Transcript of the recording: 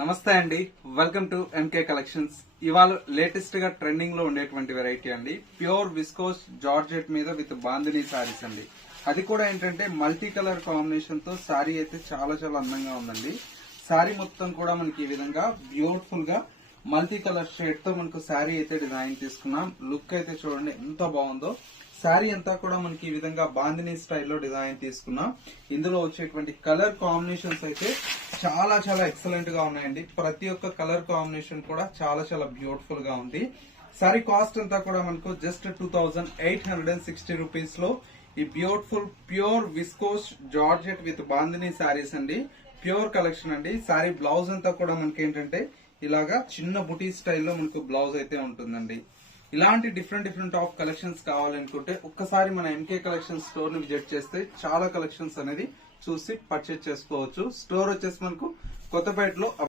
నమస్తే అండి, welcome to MK collections. ఇవాళ లేటెస్ట్ గా ట్రెండింగ్ లో ఉండేటువంటి వెరైటీ అండి, ప్యూర్ విస్కోస్ జార్జెట్ మీద విత్ బాందినీ సారీస్ అండి. అది కూడా ఏంటంటే మల్టీ కలర్ కాంబినేషన్ తో సారీ అయితే చాలా చాలా అందంగా ఉందండి. సారీ మొత్తం కూడా మనకి ఈ విధంగా బ్యూటిఫుల్ గా మల్టీ కలర్ షేడ్ తో మనకు సారీ అయితే డిజైన్ తీసుకున్నాం. లుక్ అయితే చూడండి ఎంత బాగుందో. శారీ అంతా కూడా మనకి ఈ విధంగా బాందినీ స్టైల్లో డిజైన్ తీసుకున్నాం. ఇందులో వచ్చేటువంటి కలర్ కాంబినేషన్స్ అయితే చాలా చాలా ఎక్సలెంట్ గా ఉన్నాయండి. ప్రతి ఒక్క కలర్ కాంబినేషన్ కూడా చాలా చాలా బ్యూటిఫుల్ గా ఉంది. శారీ కాస్ట్ అంతా కూడా మనకు జస్ట్ 2860 రూపీస్ లో ఈ beautiful pure viscose georgette with bandhani saris అండి. ప్యూర్ కలెక్షన్ అండి. శారీ బ్లౌజ్ అంతా కూడా మనకి ఏంటంటే ఇలాగా చిన్న బుటీ స్టైల్లో మనకు బ్లౌజ్ అయితే ఉంటుందండి. ఇలాంటి డిఫరెంట్ ఆఫ్ కలెక్షన్స్ కావాలనుకుంటే ఒక్కసారి మన ఎంకే కలెక్షన్ స్టోర్ ని విజిట్ చేస్తే చాలా కలెక్షన్స్ అనేది చూసి పర్చేజ్ చేసుకోవచ్చు. స్టోర్ వచ్చేసి మనకు కొత్తపేటలో